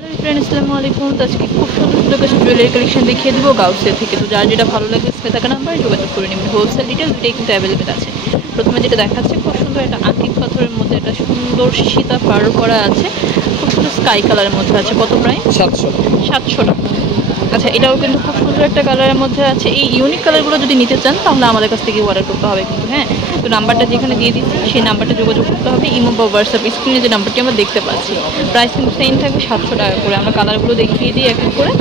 Friends अस्सलामु आलैकुम। तो आज की खूब सुंदर কিছু জুয়েলারি কালেকশন দেখিয়ে দেবো গাউসিয়া থেকে। তো যার যেটা ভালো লাগে স্ক্রিনে থাকা নাম্বারে যোগাযোগ করে নেবেন। হোলসেল ডিটেইলস দুটোই কিন্তু অ্যাভেলেবেল আছে। প্রথমে যেটা দেখাচ্ছে খুব সুন্দর একটা আঁকিক পাথরের মধ্যে একটা সুন্দর সীতা পাড় করা আছে, খুব সুন্দর স্কাই কালারের মধ্যে আছে। কত প্রাইস? 700 টাকা। আচ্ছা, এটাও কিন্তু খুব সুন্দর একটা কালারের মধ্যে আছে। এই ইউনিক কালারগুলো যদি নিতে চান তাহলে আমাদের কাছ থেকে অর্ডার করতে হবে কিন্তু। হ্যাঁ, তো নাম্বারটা যেখানে দিয়ে দিচ্ছি সেই নাম্বারটা যোগাযোগ করতে হবে। ইমো বা হোয়াটসঅ্যাপ স্ক্রিনে যে নাম্বারটি আমরা দেখতে পাচ্ছি। প্রাইস কিন্তু সেম থাকবে 700 টাকা করে। আমরা কালারগুলো দেখিয়ে দিই এক এক করে।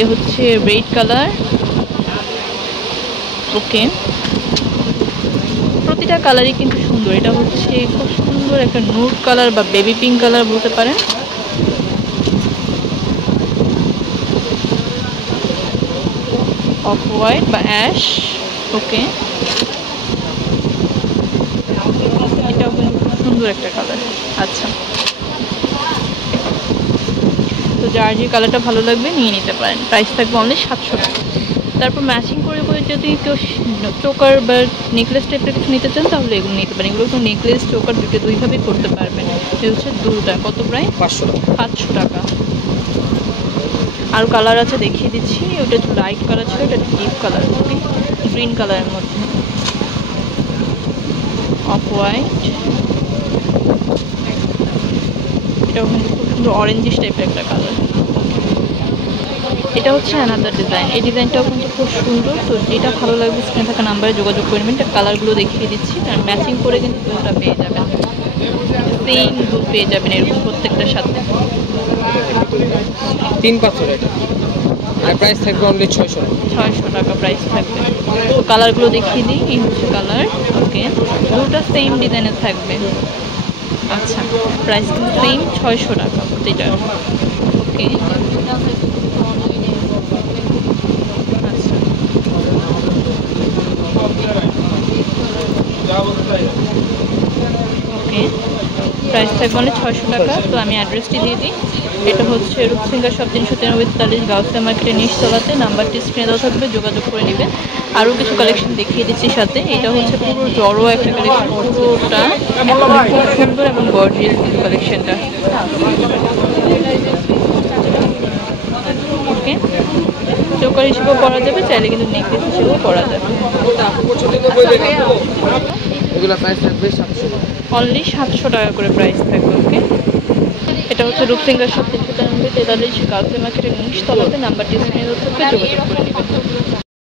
এ হচ্ছে রেড কালার। ওকে, প্রতিটা কালারই কিন্তু সুন্দর। এটা হচ্ছে খুব সুন্দর একটা নুড কালার বা বেবি পিঙ্ক কালার বলতে পারেন। অফ হোয়াইট বা অ্যাশ। ওকে, এটাও কিন্তু খুব সুন্দর একটা কালার। আচ্ছা, তো যার যে কালারটা ভালো লাগবে নিয়ে নিতে পারেন। প্রাইস থাকবে অনলি 700 টাকা। তারপর ম্যাচিং করে করে যদি কেউ চোকার বা নেকলেস টাইপের কিছু নিতে চান তাহলে এগুলো নিতে পারেন। এগুলো কিন্তু নেকলেস চোকার দুইভাবেই করতে পারবেন। এটা হচ্ছে দুটা। কত প্রায়? 500 টাকা। আর কালার আছে দেখিয়ে দিচ্ছি। ওটা একটু লাইট কালার ছিল, এটা ডিপ কালার, গ্রিন কালারের মধ্যে। অফ হোয়াইট, এটাও কিন্তু খুব সুন্দর অরেঞ্জিশ টাইপের একটা কালার। এটা হচ্ছে অ্যানাদার ডিজাইন। এই ডিজাইনটাও কিন্তু খুব সুন্দর। তো যেটা ভালো লাগবে স্ক্রিনে থাকা নাম্বারে যোগাযোগ করে নেবেন। এটা কালারগুলো দেখিয়ে দিচ্ছি, কারণ ম্যাচিং করে কিন্তু দুটোটা পেয়ে যাবেন, সেম দুধ পেয়ে যাবেন এরকম প্রত্যেকটার সাথে। 3 পাথর এটা। আর প্রাইস থাকবে অনলি 600 টাকা প্রাইস থাকবে। তো কালারগুলো দেখিয়ে দিই। এই হচ্ছে কালার। ওকে, দুটো সেম ডিজাইনের থাকবে। আচ্ছা, প্রাইস কিন্তু সেম 600 টাকা প্রতিটা। ওকে, ওকে, প্রাইস থাকবে অনেক 600 টাকা। তো আমি অ্যাড্রেসটি দিয়ে দিই। এটা হচ্ছে রূপসিঙ্গা শপ 343 গাউসিয়া মার্কেটের নিচতলাতে। নাম্বারটি স্ক্রিনে দেওয়া থাকবে, যোগাযোগ করে নেবেন। আরও কিছু কালেকশন দেখিয়ে দিচ্ছি সাথে। এটা হচ্ছে পুরো জড়ো একটা কালেকশন, পুরোটা খুব সুন্দর এবং গর্জিয়াস কিন্তু কালেকশনটা। ওকে, চোকার হিসেবেও পরা যাবে, চাইলে কিন্তু নেকলেস হিসেবেও পরা যাবে। এগুলো প্রাইস থাকবে 700 অনলি 700 টাকা করে প্রাইস থাকবে। ওকে, এটা হচ্ছে রূপসিঙ্গা শপ 343 গাউসিয়া মার্কেটের নিচতলাতে। নাম্বারটি স্ক্রিনে দেওয়া থাকবে, যোগাযোগ করে নেবেন।